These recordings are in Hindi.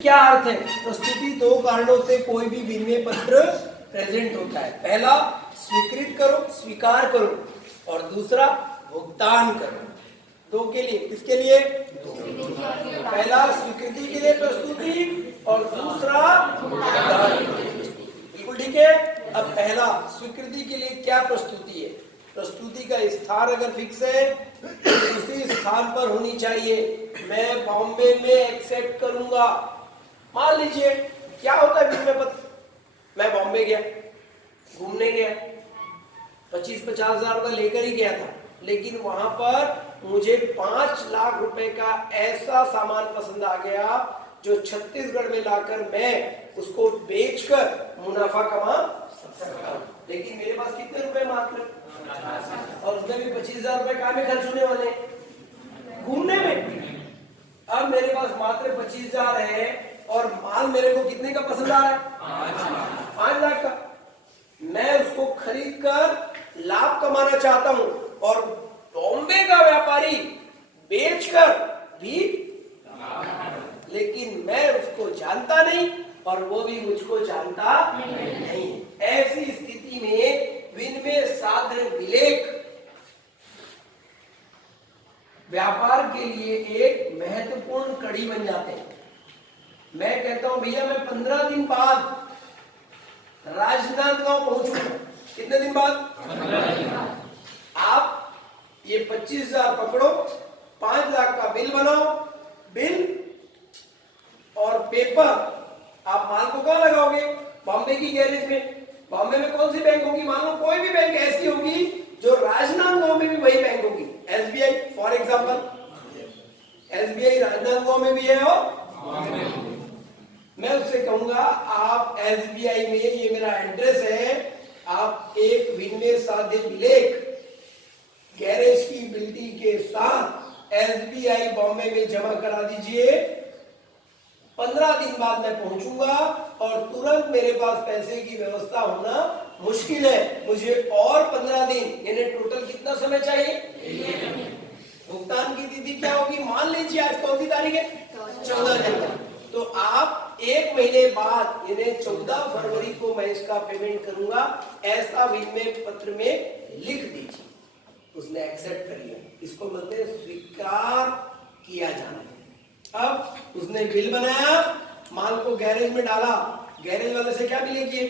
क्या अर्थ है? प्रस्तुति दो कारणों से कोई भी विनिमय पत्र प्रेजेंट होता है। पहला, स्वीकृत करो, स्वीकार करो, और दूसरा, भुगतान करो। दो के लिए, किसके लिए? पहला स्वीकृति के लिए प्रस्तुति और दूसरा भुगतान। बिल्कुल ठीक है। अब पहला स्वीकृति के लिए क्या प्रस्तुति है? प्रस्तुति का स्थान अगर फिक्स है तो उसी स्थान पर होनी चाहिए। मैं बॉम्बे में एक्सेप्ट करूंगा। मान लीजिए क्या होता है विनिमय पत्र, मैं बॉम्बे गया, घूमने गया, 25-50 हजार रुपये लेकर ही गया था, लेकिन वहां पर मुझे 5 लाख रुपए का ऐसा सामान पसंद आ गया जो छत्तीसगढ़ में लाकर मैं उसको बेचकर मुनाफा कमा सकता हूं। लेकिन मेरे पास कितने रुपए? मात्र, और उसमें भी 25,000 रुपए कहाँ में खर्च होने वाले? घूमने में। अब मेरे पास मात्र 25,000 है और माल मेरे को कितने का पसंद आ रहा है? 5 लाख का। मैं उसको खरीद कर लाभ कमाना चाहता हूं और बॉम्बे का व्यापारी बेचकर भी, लेकिन मैं उसको जानता नहीं और वो भी मुझको जानता नहीं। ऐसी स्थिति में विनिमय साधन विलेख व्यापार के लिए एक महत्वपूर्ण कड़ी बन जाते हैं। मैं कहता हूं भैया मैं 15 दिन बाद राजनांदगांव पहुंचूंगा। कितने दिन बाद? 15 दिन बाद। आप ये 25,000 पकड़ो, 5 लाख का बिल बनाओ। बिल और पेपर आप माल को कहां लगाओगे? बॉम्बे की गैरेज में। बॉम्बे में कौन सी बैंक होगी? मान लो कोई भी बैंक ऐसी होगी जो राजनांदगांव में भी वही बैंक होगी। SBI for example, SBI Rajnandgaon में भी है। और मैं उससे कहूंगा आप एसबीआई में, ये मेरा एड्रेस है, आप एक विनिमय साध्य विलेख गैरेज की बिल्टी के साथ एसबीआई बॉम्बे में जमा करा दीजिए। 15 दिन बाद मैं पहुंचूंगा और तुरंत मेरे पास पैसे की व्यवस्था होना मुश्किल है। मुझे और 15 दिन, यानी टोटल कितना समय चाहिए? भुगतान की तिथि क्या होगी? मान लीजिए आज कौन सी तारीख है? 14 जनवरी। तो आप 1 महीने बाद यानी 14 फरवरी को मैं इसका पेमेंट करूंगा, ऐसा विनिमय पत्र में लिख दीजिए। उसने एक्सेप्ट कर लिया, इसको बोलते हैं स्वीकार किया जाना। अब उसने बिल बनाया, माल को गैरेज में डाला, गैरेज वाले से क्या मिलेगी?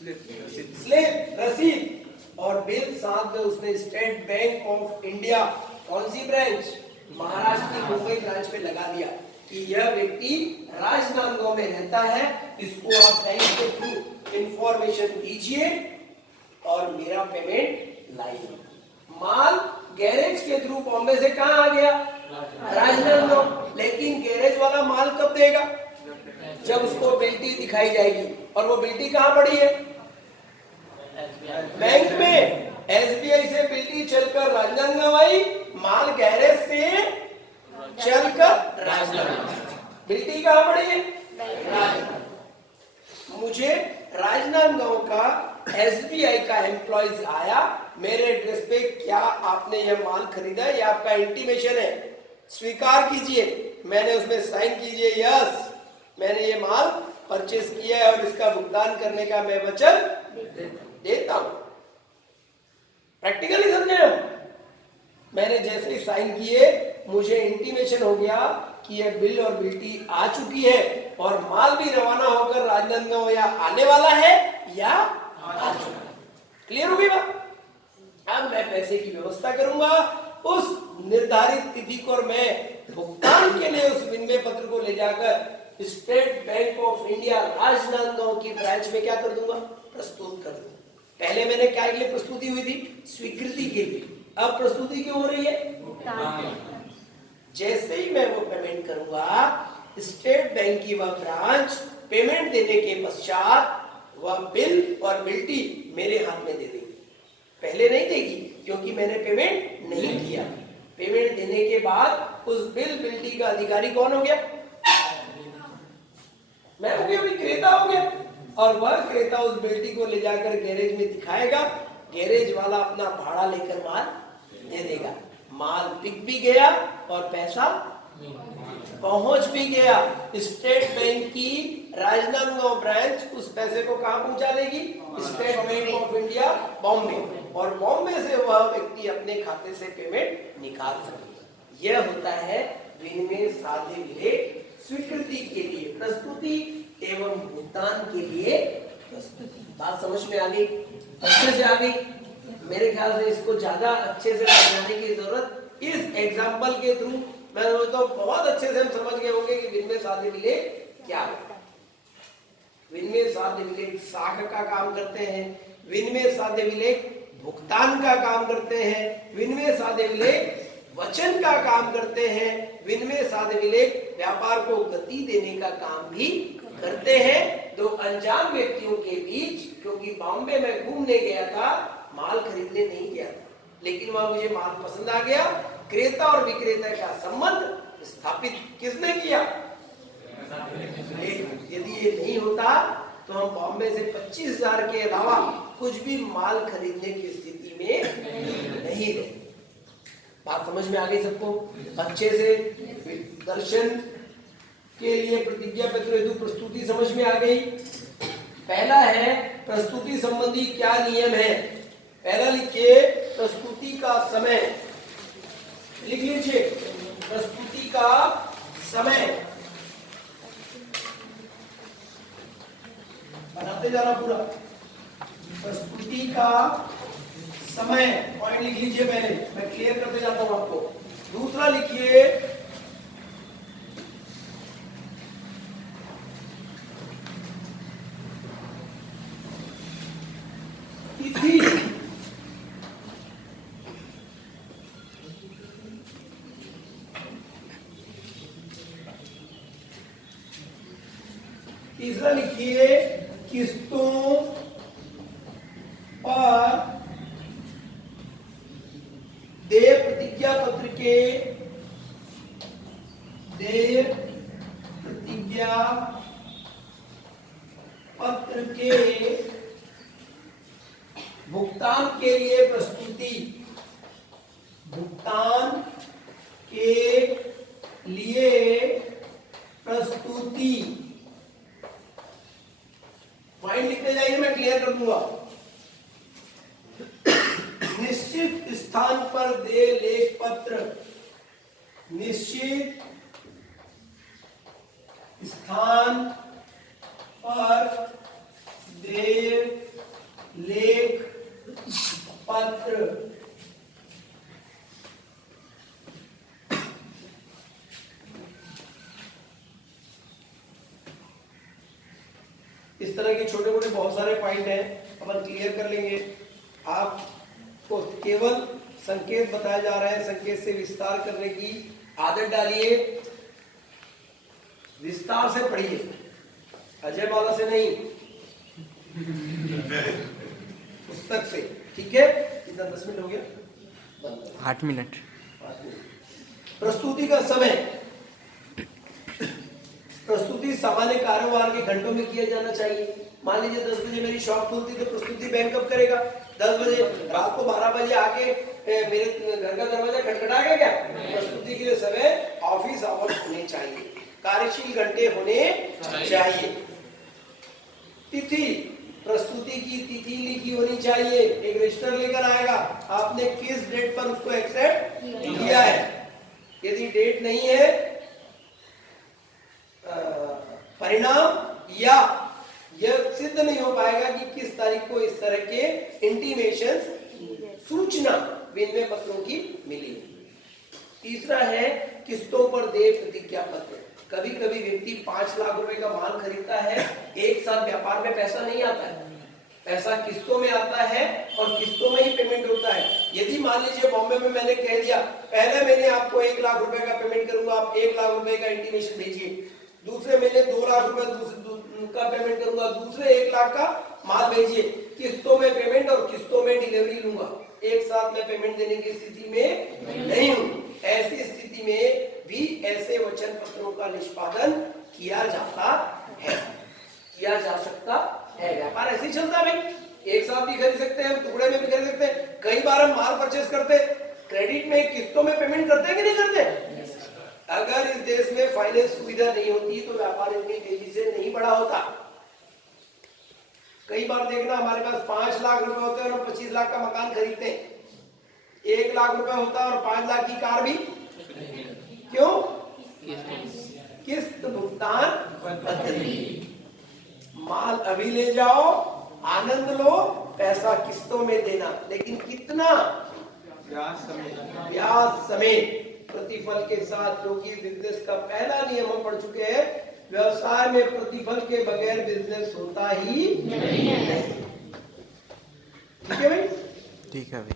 स्लिप, रसीद और बिल। साथ में उसने स्टेट बैंक ऑफ इंडिया, कौन सी ब्रांच? महाराष्ट्र की मुंबई ब्रांच पे लगा दिया कि यह व्यक्ति राजनांदगांव में रहता है, इसको आप बैंक के थ्रू इंफॉर्मेशन दीजिए और मेरा पेमेंट लाइए। माल गैरेज के थ्रू बॉम्बे से कहां आ गया? राजनांदगांव। लेकिन गैरेज वाला माल कब देगा? जब उसको बिल्टी दिखाई जाएगी। और वो बिल्टी कहां पड़ी है? बैंक में। एसबीआई से बिल्टी चलकर राजनांदगांव आई, माल गैरेज से चलकर राजनांदगांव। बिल्टी कहां पड़ी है? मुझे राजनांदगांव का एसबीआई का एम्प्लॉइज आया मेरे एड्रेस पे, क्या आपने यह माल खरीदा? ये आपका इंटीमेशन है, स्वीकार कीजिए। मैंने उसमें साइन कीजिए, यस मैंने ये माल परचेस किया है और इसका भुगतान करने का मैं वचन देता हूं। प्रैक्टिकली समझे हम? मैंने जैसे ही साइन किए मुझे इंटीमेशन हो गया कि यह बिल और बिल्टी आ चुकी है और माल भी रवाना होकर राजनांदगांव या आने वाला है या आ चुका है। क्लियर हो गई बात? अब मैं पैसे की व्यवस्था करूंगा उस निर्धारित तिथि को, और मैं भुगतान के लिए उस विनिमय पत्र को ले जाकर state bank of India Rajnandgaon की ब्रांच में क्या कर दूंगा? प्रस्तुत कर दूंगा। पहले मैंने क्या के लिए प्रस्तुति हुई थी? स्वीकृति के लिए। अब प्रस्तुति क्यों हो रही है? जैसे ही मैं वो पेमेंट करूंगा, स्टेट बैंक की वह ब्रांच पेमेंट देने के पश्चात वह बिल और बिल्टी मेरे हाथ में दे देगी। पहले नहीं देगी क्योंकि मैंने पेमेंट नहीं किया। पेमेंट देने के बाद उस बिल बिल्टी का अधिकारी कौन हो गया? मैं हो गया, क्रेता हो गया। और वह क्रेता उस बिल्टी को ले जाकर गैरेज में दिखाएगा, गैरेज वाला अपना भाड़ा लेकर माल दे देगा। माल बिक भी गया और पैसा पहुंच भी गया, स्टेट बैंक की राजनांदगांव ब्रांच उस पैसे को कहां पहुंचा देगी? State bank of India Bombay, और बॉम्बे से वह व्यक्ति अपने खाते से पेमेंट निकाल सकेगा। यह होता है विनिमय साध्य विलेख स्वीकृति के लिए प्रस्तुति एवं भुगतान के लिए प्रस्तुति। बात समझ में आ गई? अच्छे से आ गई? मेरे ख्याल से इसको ज्यादा अच्छे से समझाने की जरूरत इस एग्जाम्पल के थ्रू मैं समझता हूँ बहुत अच्छे से हम समझ गए होंगे कि विनिमय साध्य विलेख क्या है। विनिमय साध्य विलेख साख का काम करते हैं, विनिमय साध्य विलेख भुगतान का काम करते हैं, विनिमय साध्य विलेख वचन का काम करते हैं, विनिमय साध्य विलेख व्यापार को गति देने का काम भी करते हैं। दो अनजान व्यक्तियों के बीच, क्योंकि बॉम्बे में घूमने गया था, माल खरीदने नहीं गया था, लेकिन वहां मुझे माल पसंद आ गया, क्रेता और विक्रेता का संबंध स्थापित किसने किया? यदि ये नहीं होता तो हम बॉम्बे से 25,000 के अलावा कुछ भी माल खरीदने की स्थिति में नहीं रहे। बात समझ में आ गई सबको? अच्छे से दर्शन के लिए प्रतिज्ञा पत्र हेतु प्रस्तुति समझ में आ गई। पहला है प्रस्तुति संबंधी क्या नियम है। पहला लिखिए प्रस्तुति का समय, लिख लीजिए प्रस्तुति का समय, बनाते जाना पूरा। प्रस्तुति का समय पॉइंट लिख लीजिए, पहले मैं क्लियर करते जाता हूं आपको। दूसरा लिखिए तिथि, तीसरा लिखिए किस्तों पर देय प्रतिज्ञा पत्र के, देय प्रतिज्ञा पत्र के भुगतान के लिए प्रस्तुति, भुगतान के लिए प्रस्तुति। पॉइंट लिखते जाइए, मैं क्लियर कर दूंगा। निश्चित स्थान पर देय लेख पत्र, निश्चित स्थान पर देय लेख पत्र। इस तरह के छोटे मोटे बहुत सारे पॉइंट हैं, अपन क्लियर कर लेंगे। आपको केवल संकेत बताया जा रहा है, संकेत से विस्तार करने की आदत डालिए, विस्तार से पढ़िए, अजय माला से नहीं, पुस्तक से। ठीक है? कितना 10 मिनट हो गया? 8 मिनट। प्रस्तुति का समय, प्रस्तुति सामान्य कारोबार के घंटों में किया जाना चाहिए। मान लीजिए 10 बजे मेरी शॉप खुलती तो प्रस्तुति बैंक कब करेगा? 10 बजे। रात को 12 बजे आके मेरे घर का दरवाजा खटखटाएगा क्या? प्रस्तुति के लिए समय ऑफिस आवर्स होने चाहिए, कार्यशील घंटे होने चाहिए। तिथि, प्रस्तुति की तिथि लिखी होनी चाहिए, एक रजिस्टर लेकर आएगा, आपने किस डेट पर उसको एक्सेप्ट किया है। यदि डेट नहीं है, परिणाम या यह सिद्ध नहीं हो पाएगा कि किस तारीख को इस तरह के इंटीमेशन, सूचना विनिमय पत्रों की मिली। तीसरा है किस्तों पर देय प्रतिज्ञा पत्र। कभी कभी व्यक्ति 5 लाख रुपए का माल खरीदता है, एक साथ व्यापार में पैसा नहीं आता है, पैसा किस्तों में आता है और किस्तों में ही पेमेंट होता है। यदि मान लीजिए बॉम्बे में मैंने कह दिया पहले महीने आपको 1 लाख रुपए का पेमेंट करूंगा, आप 1 लाख रुपए का इंटीमेशन भेजिए, दूसरे महीने 2 लाख रुपए का पेमेंट करूंगा, दूसरे 1 लाख का माल भेजिए, किस्तों में पेमेंट और किस्तों में डिलीवरी लूंगा, एक साथ में पेमेंट देने की स्थिति में नहीं हूं। ऐसी स्थिति में भी ऐसे वचन पत्रों का निष्पादन किया जाता है, किया जा सकता है। व्यापार ऐसे ही चलता है भाई, एक साथ भी खरीद सकते हैं, टुकड़े में भी खरीद सकते हैं। कई बार हम माल परचेस करते क्रेडिट में, किस्तों में पेमेंट करते हैं कि नहीं करते? अगर इस देश में फाइनेंस सुविधा नहीं होती तो व्यापार इतनी तेजी से नहीं बढ़ा होता। कई बार देखना हमारे पास 5 लाख रुपए होते हैं और 25 लाख का मकान खरीदते हैं। 1 लाख रुपए होता है और 5 लाख की कार भी। क्यों? किस्त भुगतान पद्धति। माल अभी ले जाओ, आनंद लो, पैसा किस्तों में देना, लेकिन कितना? ब्याज समेत प्रतिफल के साथ, जो कि बिजनेस का पहला नियम हम पढ़ चुके हैं। व्यवसाय में प्रतिफल के बगैर बिजनेस होता ही नहीं। ठीक है भाई? ठीक है भाई।